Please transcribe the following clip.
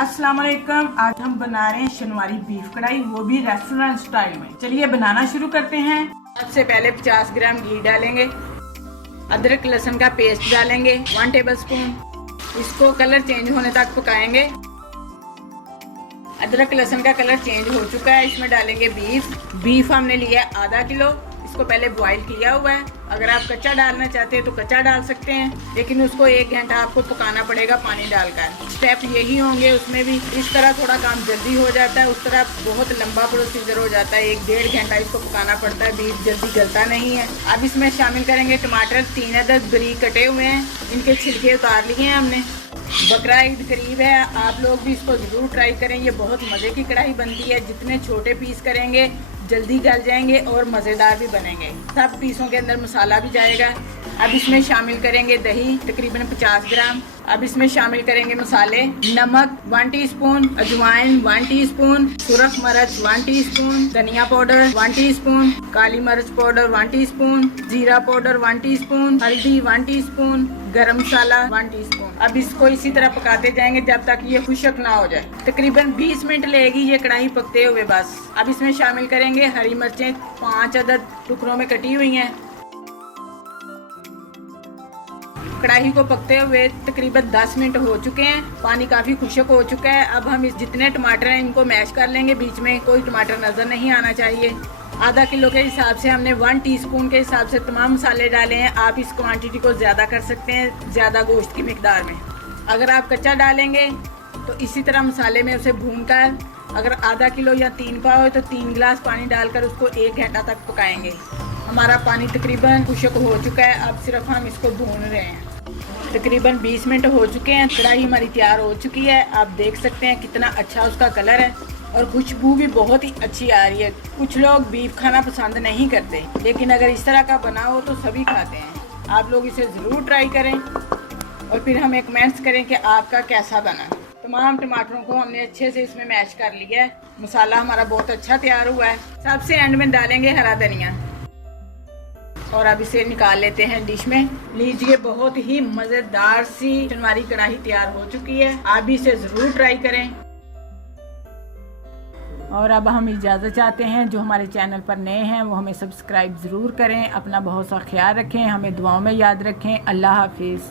अस्सलाम वालेकुम। आज हम बना रहे हैं शनवारी बीफ कढ़ाई, वो भी रेस्टोरेंट स्टाइल में। चलिए बनाना शुरू करते हैं। सबसे पहले 50 ग्राम घी डालेंगे, अदरक लहसुन का पेस्ट डालेंगे 1 टेबलस्पून। इसको कलर चेंज होने तक पकाएंगे। अदरक लहसुन का कलर चेंज हो चुका है, इसमें डालेंगे बीफ हमने लिया है आधा किलो। इसको पहले बॉईल किया हुआ है। अगर आप कच्चा डालना चाहते हैं तो कच्चा डाल सकते हैं, लेकिन उसको 1 घंटा आपको पकाना पड़ेगा पानी डालकर। स्टेप यही होंगे उसमें भी। इस तरह थोड़ा काम जल्दी हो जाता है, उस तरह बहुत लंबा प्रोसीजर हो जाता है। 1-1.5 घंटा इसको पकाना पड़ता है। बीफ जल्दी गलता नहीं है। अब इसमें शामिल करेंगे टमाटर 3 अदद बारीक कटे हुए हैं, इनके छिलके उतार लिए हैं हमने। बकरा ईद करीब है, आप लोग भी इसको ज़रूर ट्राई करें। ये बहुत मज़े की कढ़ाई बनती है। जितने छोटे पीस करेंगे जल्दी गल जाएंगे और मज़ेदार भी बनेंगे। सब पीसों के अंदर मसाला भी जाएगा। अब इसमें शामिल करेंगे दही तकरीबन 50 ग्राम। अब इसमें शामिल करेंगे मसाले, नमक 1 टीस्पून, अजवाइन 1 टीस्पून, सुरख मिर्च 1 टीस्पून, धनिया पाउडर 1 टीस्पून, काली मिर्च पाउडर 1 टीस्पून, जीरा पाउडर 1 टीस्पून, हल्दी 1 टीस्पून, गरम मसाला 1 टीस्पून। अब इसको इसी तरह पकाते जाएंगे जब तक ये खुश्क ना हो जाए। तकरीबन 20 मिनट लेगी ये कढ़ाई पकते हुए बस। अब इसमें शामिल करेंगे हरी मिर्चें 5 अदद टुकड़ों में कटी हुई हैं। कढ़ाई को पकते हुए तकरीबन 10 मिनट हो चुके हैं। पानी काफ़ी खुश्क हो चुका है। अब हम इस जितने टमाटर हैं इनको मैश कर लेंगे। बीच में कोई टमाटर नज़र नहीं आना चाहिए। आधा किलो के हिसाब से हमने 1 टीस्पून के हिसाब से तमाम मसाले डाले हैं। आप इस क्वांटिटी को ज़्यादा कर सकते हैं, ज़्यादा गोश्त की मिकदार में। अगर आप कच्चा डालेंगे तो इसी तरह मसाले में उसे भूनकर, अगर आधा किलो या 3 पाव है तो 3 गिलास पानी डालकर उसको 1 घंटा तक पकाएंगे। हमारा पानी तकरीबन खुश्क हो चुका है। अब सिर्फ हम इसको भून रहे हैं। तकरीबन 20 मिनट हो चुके हैं। कढ़ाई हमारी तैयार हो चुकी है। आप देख सकते हैं कितना अच्छा उसका कलर है और खुशबू भी बहुत ही अच्छी आ रही है। कुछ लोग बीफ खाना पसंद नहीं करते, लेकिन अगर इस तरह का बना हो तो सभी खाते हैं। आप लोग इसे ज़रूर ट्राई करें और फिर हमें कमेंट्स करें कि आपका कैसा बना। तमाम टमाटरों को हमने अच्छे से इसमें मैश कर लिया है। मसाला हमारा बहुत अच्छा तैयार हुआ है। सबसे एंड में डालेंगे हरा धनिया और अब इसे निकाल लेते हैं डिश में। लीजिए, बहुत ही मज़ेदार सी शनवारी कढ़ाई तैयार हो चुकी है। आप भी इसे ज़रूर ट्राई करें। और अब हम इजाज़त चाहते हैं। जो हमारे चैनल पर नए हैं वो हमें सब्सक्राइब ज़रूर करें। अपना बहुत सा ख्याल रखें, हमें दुआओं में याद रखें। अल्लाह हाफिज़।